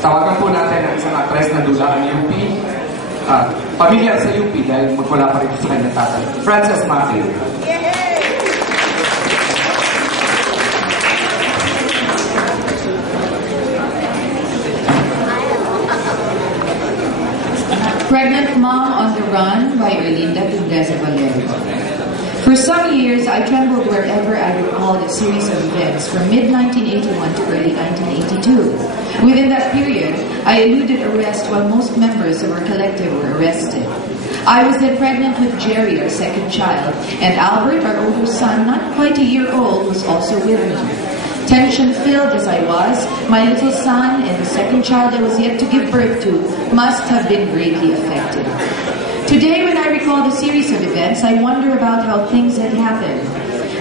Tawagan po natin ang isang actress na dulaan ng UP. Pamilyar sa UP dahil magwala pa rin sa kanyang tatay. Frances Matthew. Pregnant Mom on the Run by Erlinda Pindesa Valero. For some years, I trembled wherever I recalled a series of events from mid-1981 to early 1982. Within that period, I eluded arrest while most members of our collective were arrested. I was then pregnant with Jerry, our second child, and Albert, our older son, not quite a year old, was also with me. Tension-filled as I was, my little son and the second child I was yet to give birth to must have been greatly affected. Today, when I recall the series of events, I wonder about how things had happened.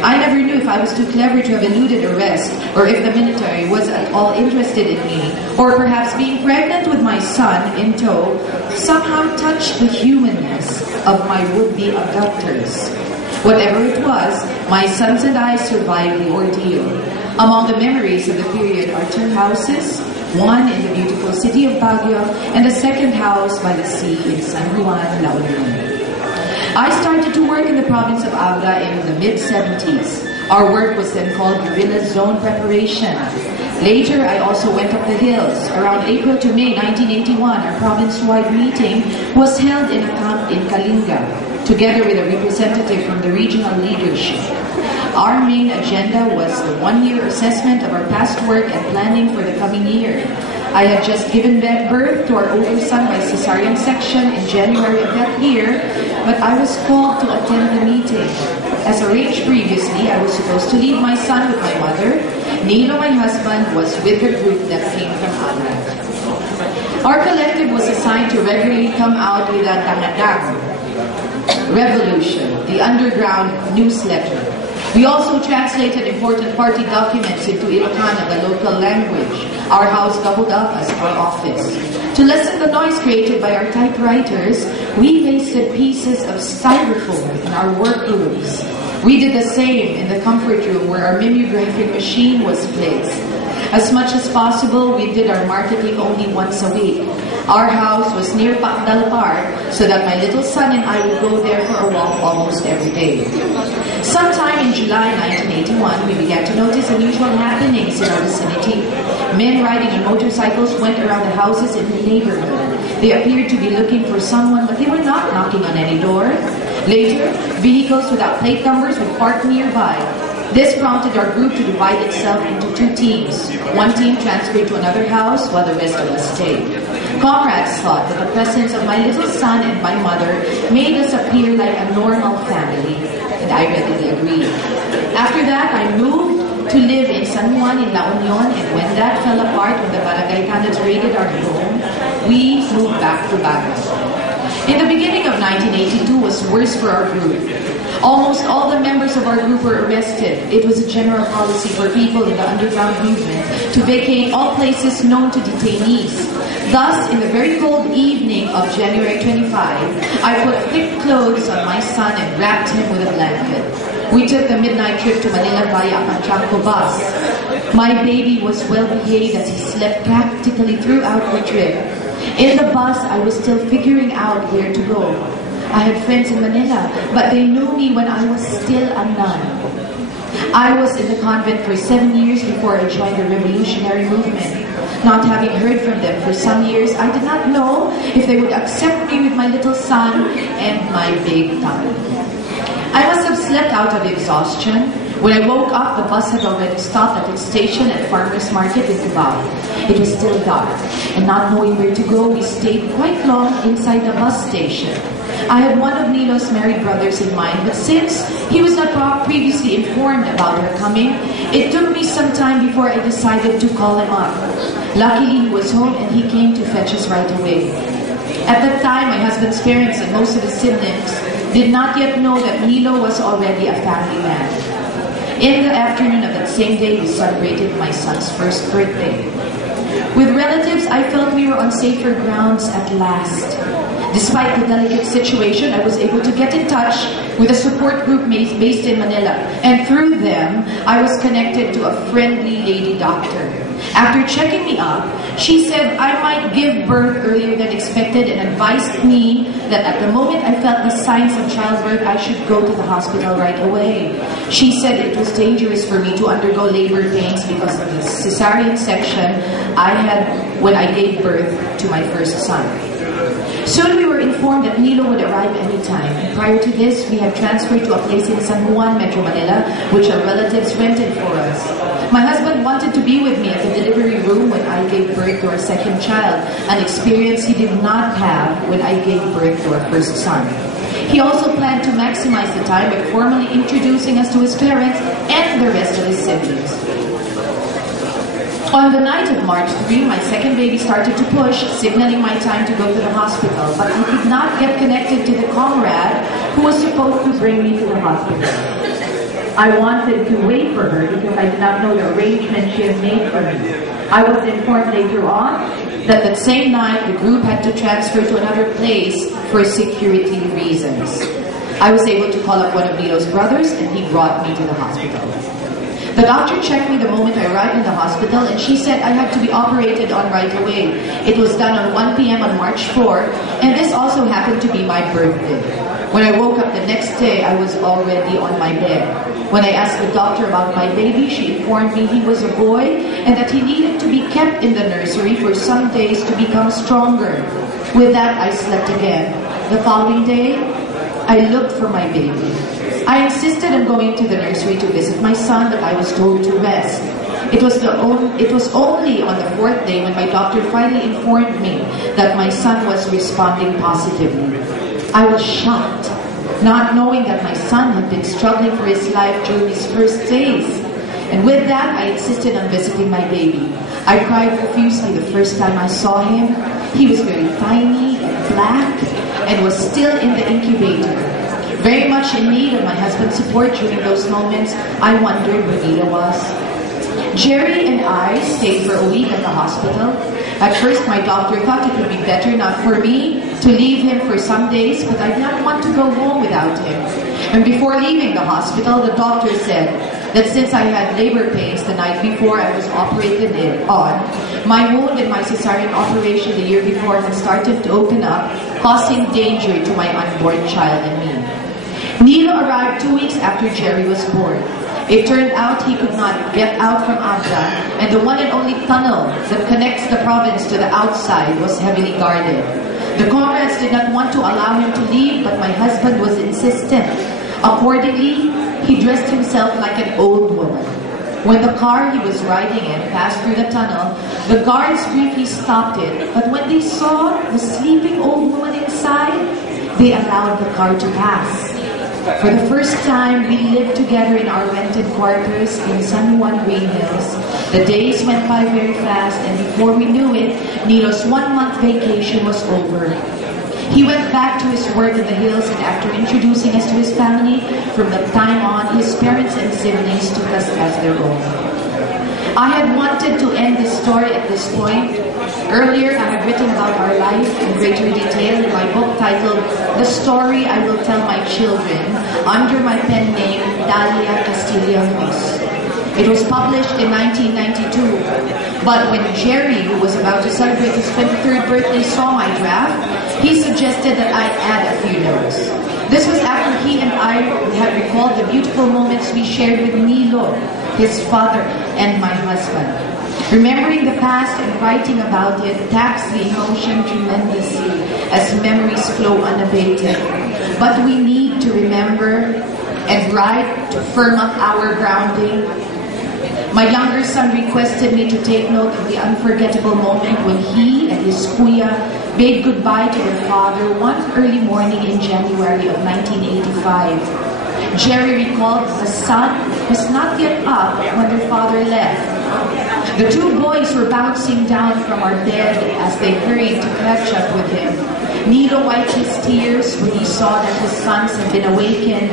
I never knew if I was too clever to have eluded arrest, or if the military was at all interested in me, or perhaps being pregnant with my son in tow somehow touched the humanness of my would-be abductors. Whatever it was, my sons and I survived the ordeal. Among the memories of the period are two houses, one in the beautiful city of Baguio, and a second house by the sea in San Juan, Llanes. I started to work in the province of Abra in the mid-70s. Our work was then called Guerrilla Zone Preparation. Later, I also went up the hills. Around April to May 1981, our province-wide meeting was held in a camp in Kalinga, together with a representative from the regional leadership. Our main agenda was the one-year assessment of our past work and planning for the coming year. I had just given birth to our older son by cesarean section in January of that year, but I was called to attend the meeting. As arranged previously, I was supposed to leave my son with my mother. Nilo, my husband, was with the group that came from Abra. Our collective was assigned to regularly come out with a Tangadag Revolution, the underground newsletter. We also translated important party documents into Ilocano, the local language. Our house doubled up as our office. To lessen the noise created by our typewriters, we pasted pieces of styrofoam in our workrooms. We did the same in the comfort room where our mimeographic machine was placed. As much as possible, we did our marketing only once a week. Our house was near Pakdal Park, so that my little son and I would go there for a walk almost every day. Sometime in July 1981, we began to notice unusual happenings in our vicinity. Men riding on motorcycles went around the houses in the neighborhood. They appeared to be looking for someone, but they were not knocking on any door. Later, vehicles without plate numbers would park nearby. This prompted our group to divide itself into two teams. One team transferred to another house, while the rest of us stayed. Comrades thought that the presence of my little son and my mother made us appear like a normal family, and I readily agreed. After that, I moved to live in San Juan in La Union, and when that fell apart, when the barangay canons raided our home, we moved back to Baguio. In the beginning of 1982 was worse for our group. Almost all the members of our group were arrested. It was a general policy for people in the underground movement to vacate all places known to detainees. Thus, in the very cold evening of January 25, I put thick clothes on my son and wrapped him with a blanket. We took the midnight trip to Manila via a Pantranco bus. My baby was well behaved as he slept practically throughout the trip. In the bus, I was still figuring out where to go. I had friends in Manila, but they knew me when I was still a nun. I was in the convent for 7 years before I joined the revolutionary movement. Not having heard from them for some years, I did not know if they would accept me with my little son and my big tummy. I must have slept out of exhaustion. When I woke up, the bus had already stopped at its station at Farmers Market in Tibak. It was still dark, and not knowing where to go, we stayed quite long inside the bus station. I had one of Nilo's married brothers in mind, but since he was not previously informed about her coming, it took me some time before I decided to call him up. Luckily, he was home and he came to fetch us right away. At that time, my husband's parents and most of his siblings did not yet know that Nilo was already a family man. In the afternoon of that same day, we celebrated my son's first birthday. With relatives, I felt we were on safer grounds at last. Despite the delicate situation, I was able to get in touch with a support group based in Manila, and through them, I was connected to a friendly lady doctor. After checking me up, she said I might give birth earlier than expected and advised me that at the moment I felt the signs of childbirth, I should go to the hospital right away. She said it was dangerous for me to undergo labor pains because of the cesarean section I had when I gave birth to my first son. Soon we were informed that Nilo would arrive anytime. And prior to this, we had transferred to a place in San Juan, Metro Manila, which our relatives rented for us. My husband wanted to be with me at the delivery room when I gave birth to our second child, an experience he did not have when I gave birth to our first son. He also planned to maximize the time by formally introducing us to his parents and the rest of his siblings. On the night of March 3, my second baby started to push, signaling my time to go to the hospital, but I could not get connected to the comrade who was supposed to bring me to the hospital. I wanted to wait for her because I did not know the arrangement she had made for me. I was informed later on that same night the group had to transfer to another place for security reasons. I was able to call up one of Nilo's brothers and he brought me to the hospital. The doctor checked me the moment I arrived in the hospital and she said I had to be operated on right away. It was done at 1 p.m. on March 4, and this also happened to be my birthday. When I woke up the next day, I was already on my bed. When I asked the doctor about my baby, she informed me he was a boy and that he needed to be kept in the nursery for some days to become stronger. With that, I slept again. The following day, I looked for my baby. I insisted on going to the nursery to visit my son, but I was told to rest. It was only on the fourth day when my doctor finally informed me that my son was responding positively. I was shocked, not knowing that my son had been struggling for his life during his first days. And with that, I insisted on visiting my baby. I cried profusely the first time I saw him. He was very tiny and black and was still in the incubator. Very much in need of my husband's support during those moments, I wondered where Nilo was. Jerry and I stayed for a week at the hospital. At first, my doctor thought it would be better not for me to leave him for some days, but I did not want to go home without him. And before leaving the hospital, the doctor said that since I had labor pains the night before I was operated on, my wound in my cesarean operation the year before had started to open up, causing danger to my unborn child and me. Nilo arrived 2 weeks after Jerry was born. It turned out he could not get out from Abra, and the one and only tunnel that connects the province to the outside was heavily guarded. The comrades did not want to allow him to leave, but my husband was insistent. Accordingly, he dressed himself like an old woman. When the car he was riding in passed through the tunnel, the guards briefly stopped it, but when they saw the sleeping old woman inside, they allowed the car to pass. For the first time, we lived together in our rented quarters in San Juan Green Hills. The days went by very fast, and before we knew it, Nilo's 1-month vacation was over. He went back to his work in the hills, and after introducing us to his family, from that time on, his parents and siblings took us as their own. I had wanted to end this story at this point. Earlier, I had written about our life in greater detail in my book titled The Story I Will Tell My Children, under my pen name Dalia Castiglianos. It was published in 1992, but when Jerry, who was about to celebrate his 23rd birthday, saw my draft, he suggested that I add a few notes. This was after he and I had recalled the beautiful moments we shared with Nilo, his father, and my husband. Remembering the past and writing about it taps the emotion tremendously as memories flow unabated. But we need to remember and write to firm up our grounding. My younger son requested me to take note of the unforgettable moment when he and his kuya bade goodbye to their father one early morning in January of 1985. Jerry recalled the sun was not yet up when their father left. The two boys were bouncing down from our bed as they hurried to catch up with him. Nilo wiped his tears when he saw that his sons had been awakened.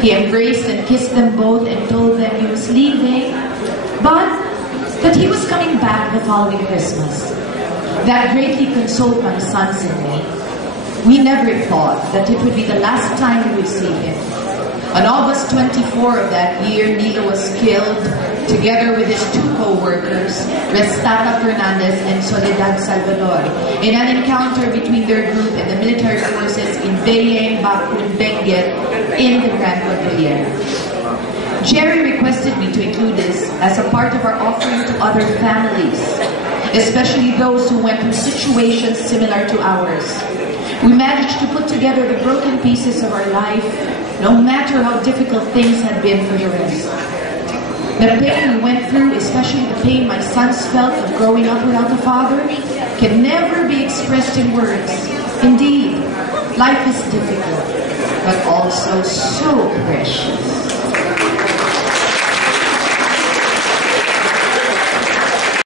He embraced and kissed them both and told them he was leaving, but that he was coming back the following Christmas. That greatly consoled my sons and me. We never thought that it would be the last time we would see him. On August 24 of that year, Nilo was killed together with his two co-workers, Restata Fernandez and Soledad Salvador, in an encounter between their group and the military forces in Bayeng, Bakun, Benguet in the Grand Cordillera. Jerry requested me to include this as a part of our offering to other families, especially those who went through situations similar to ours. We managed to put together the broken pieces of our life, no matter how difficult things had been for the rest. The pain we went through, especially the pain my sons felt of growing up without a father, can never be expressed in words. Indeed, life is difficult, but also so precious.